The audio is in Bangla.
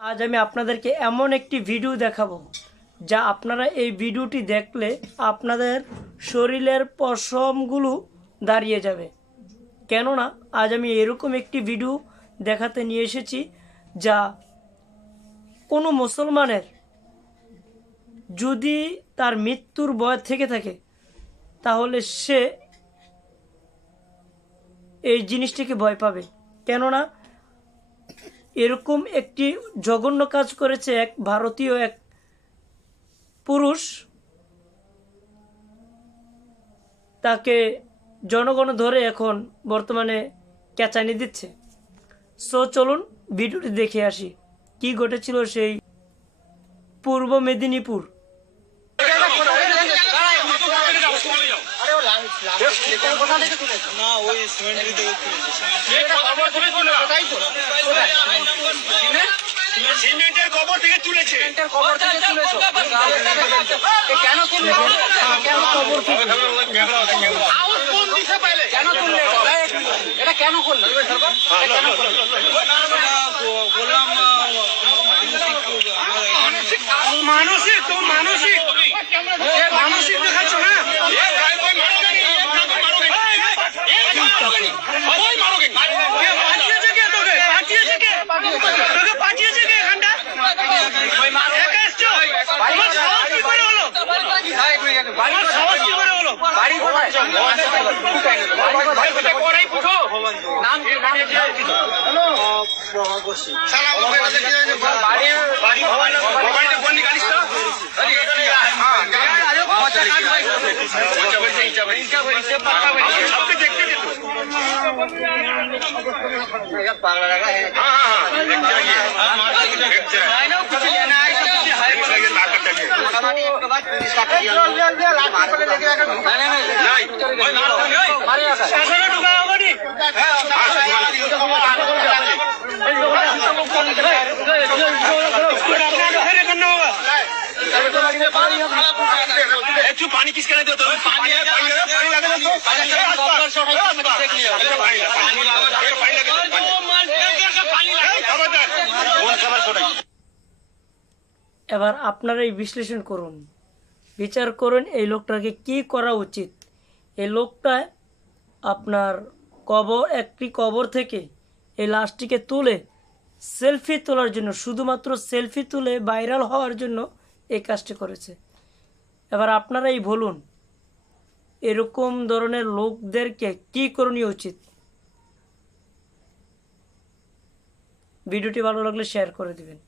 আজ আমি আপনাদেরকে এমন একটি ভিডিও দেখাবো যা আপনারা এই ভিডিওটি দেখলে আপনাদের শরীরের পশমগুলো দাঁড়িয়ে যাবে। কেননা আজ আমি এরকম একটি ভিডিও দেখাতে নিয়ে এসেছি যা কোনো মুসলমানের যদি তার মৃত্যুর ভয় থেকে থাকে তাহলে সে এই জিনিসটিকে ভয় পাবে। কেননা এরকম একটি জঘন্য কাজ করেছে এক ভারতীয় এক পুরুষ, তাকে জনগণ ধরে এখন বর্তমানে ক্যাচানি দিচ্ছে। সো চলুন ভিডিওটি দেখে আসি কি ঘটেছিল সেই পূর্ব মেদিনীপুর। সিমেন্টের কবর থেকে তুলেছে। কেন তুললে? এটা কেন করলে? মানসিক তো মানসিক মানসিক দেখাচ্ছ না। पानी किसके नहीं देते? এবার আপনারাই বিশ্লেষণ করুন, বিচার করুন এই লোকটাকে কি করা উচিত। এই লোকটা আপনার একটি কবর থেকে এই লাশটিকে তুলে সেলফি তোলার জন্য, শুধুমাত্র সেলফি তুলে ভাইরাল হওয়ার জন্য এই কাজটি করেছে। এবার আপনারাই বলুন এরকম ধরনের লোকদেরকে কি করণীয় উচিত। ভিডিওটি ভালো লাগলে শেয়ার করে দিবেন।